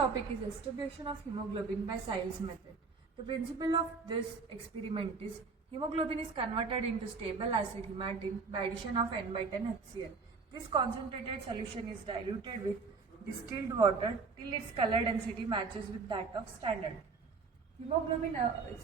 topic is estimation of hemoglobin by Siles method. The principle of this experiment is hemoglobin is converted into stable acid hematine by addition of N by 10 HCl. This concentrated solution is diluted with distilled water till its color density matches with that of standard.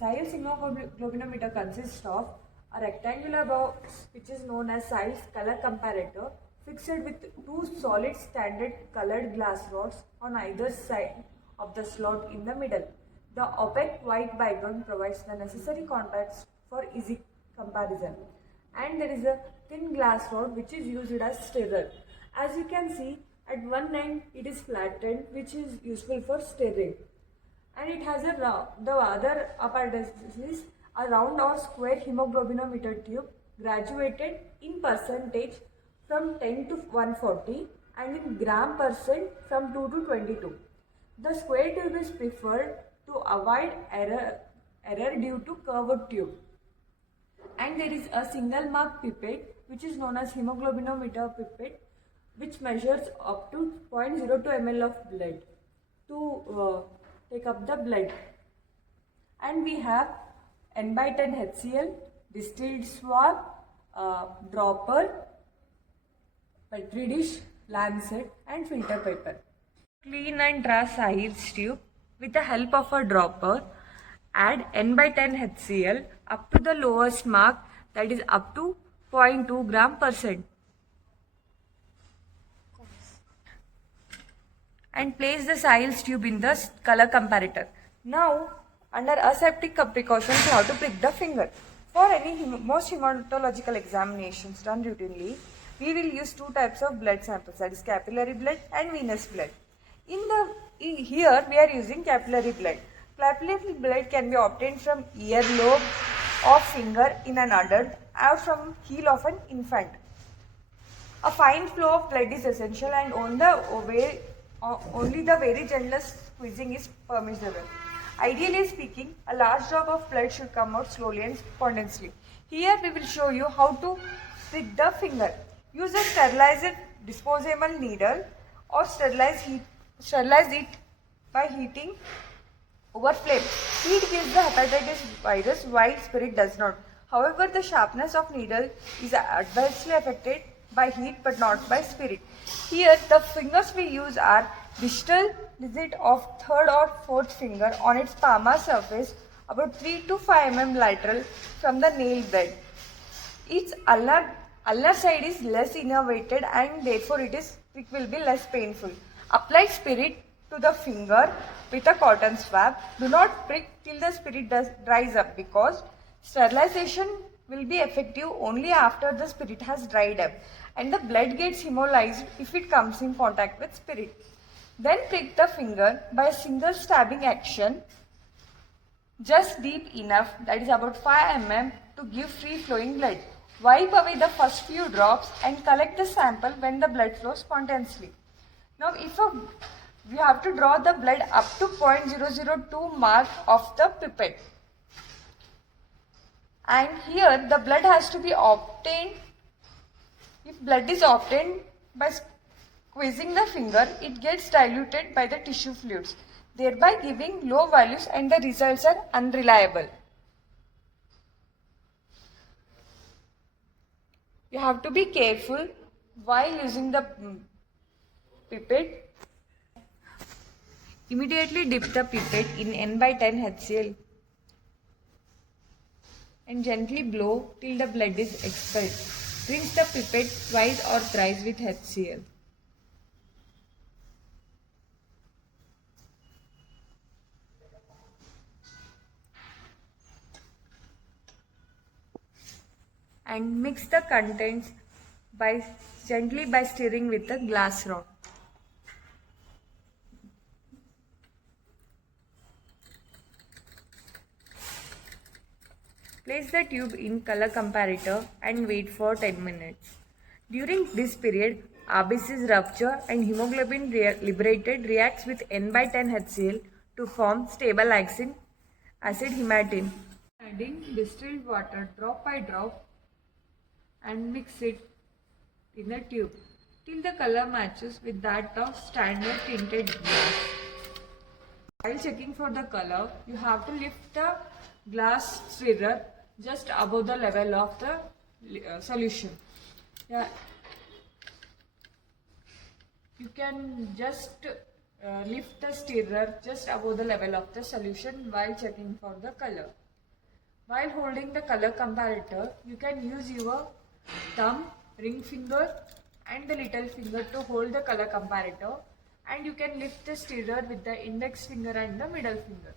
Siles hemoglobinometer consists of a rectangular box which is known as Siles color comparator fixed with two solid standard colored glass rods on either side of the slot in the middle. The opaque white background provides the necessary contrast for easy comparison. And there is a thin glass rod which is used as stirrer. As you can see, at one end it is flattened, which is useful for stirring. And it has the other apparatus is a round or square hemoglobinometer tube graduated in percentage from 10 to 140 and in gram percent from 2 to 22. The square tube is preferred to avoid error due to curved tube. And there is a single mark pipette which is known as hemoglobinometer pipette, which measures up to 0.02 ml of blood to take up the blood. And we have N by 10 HCl, distilled swab, dropper, petri dish, lancet and filter paper. Clean and dry Siles tube with the help of a dropper. Add N by 10 HCl up to the lowest mark, that is up to 0.2 gram percent. And place the Siles tube in the color comparator. Now, under aseptic precautions, you have to prick the finger. For most hematological examinations done routinely, we will use two types of blood samples, that is capillary blood and venous blood. Here we are using capillary blood. Capillary blood can be obtained from earlobe of finger in an adult or from heel of an infant. A fine flow of blood is essential and only the very gentle squeezing is permissible. Ideally speaking, a large drop of blood should come out slowly and spontaneously. Here we will show you how to prick the finger. Use a sterilized disposable needle or sterilize it by heating over flame. Heat kills the hepatitis virus while spirit does not. However, the sharpness of needle is adversely affected by heat but not by spirit. Here the fingers we use are distal digit of third or fourth finger on its palmar surface about 3 to 5 mm lateral from the nail bed. Its ulnar side is less innervated and therefore it will be less painful. Apply spirit to the finger with a cotton swab. Do not prick till the spirit dries up, because sterilization will be effective only after the spirit has dried up and the blood gets hemolyzed if it comes in contact with spirit. Then prick the finger by a single stabbing action, just deep enough, that is about 5 mm, to give free flowing blood. Wipe away the first few drops and collect the sample when the blood flows spontaneously. Now we have to draw the blood up to 0.002 mark of the pipette. And here the blood has to be obtained. If blood is obtained by squeezing the finger, it gets diluted by the tissue fluids, thereby giving low values and the results are unreliable. You have to be careful while using the pipette. Immediately dip the pipette in N by 10 HCl and gently blow till the blood is expelled. Rinse the pipette twice or thrice with HCl. And mix the contents gently by stirring with a glass rod. Place the tube in color comparator and wait for 10 minutes. During this period, RBCs rupture and hemoglobin liberated reacts with N by 10 HCl to form stable acid hematine. Adding distilled water drop by drop and mix it in a tube till the color matches with that of standard tinted glass. While checking for the color, you have to lift the glass stirrer just above the level of the solution. Yeah, you can just lift the stirrer just above the level of the solution while checking for the color. While holding the color comparator, you can use your thumb, ring finger and the little finger to hold the color comparator, and you can lift the stirrer with the index finger and the middle finger.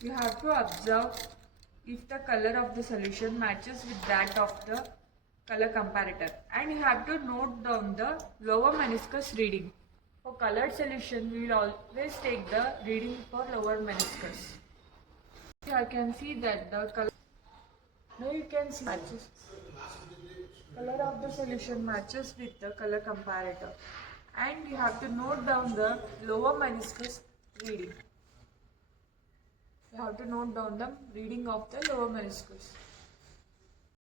You have to observe if the color of the solution matches with that of the color comparator, and you have to note down the lower meniscus reading. For colored solution, we will always take the reading for lower meniscus. Here I can see that the color. Now you can see matches. Color of the solution matches with the color comparator, and you have to note down the lower meniscus reading. You have to note down the reading of the lower meniscus.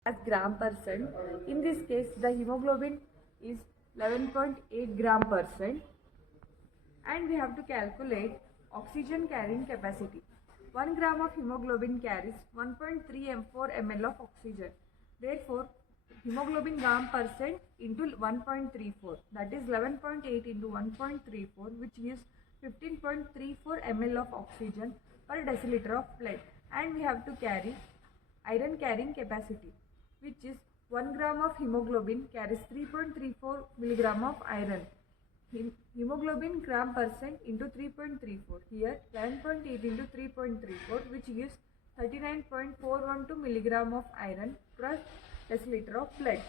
As gram percent. In this case, the hemoglobin is 11.8 gram percent, and we have to calculate oxygen carrying capacity. 1 gram of hemoglobin carries 1.3 ml of oxygen. Therefore, hemoglobin gram percent into 1.34, that is 11.8 into 1.34, which gives 15.34 ml of oxygen per deciliter of blood. And we have to carry iron carrying capacity, which is 1 gram of hemoglobin carries 3.34 milligram of iron. Hemoglobin gram percent into 3.34. Here 11.8 into 3.34, which gives 39.412 milligram of iron per deciliter of blood.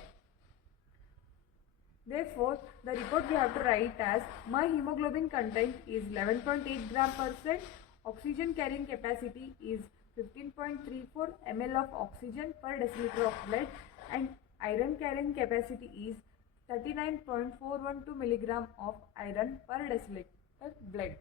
Therefore, the report we have to write as my hemoglobin content is 11.8 gram percent, oxygen carrying capacity is 15.34 ml of oxygen per deciliter of blood, and iron carrying capacity is 39.412 milligram of iron per deciliter blood.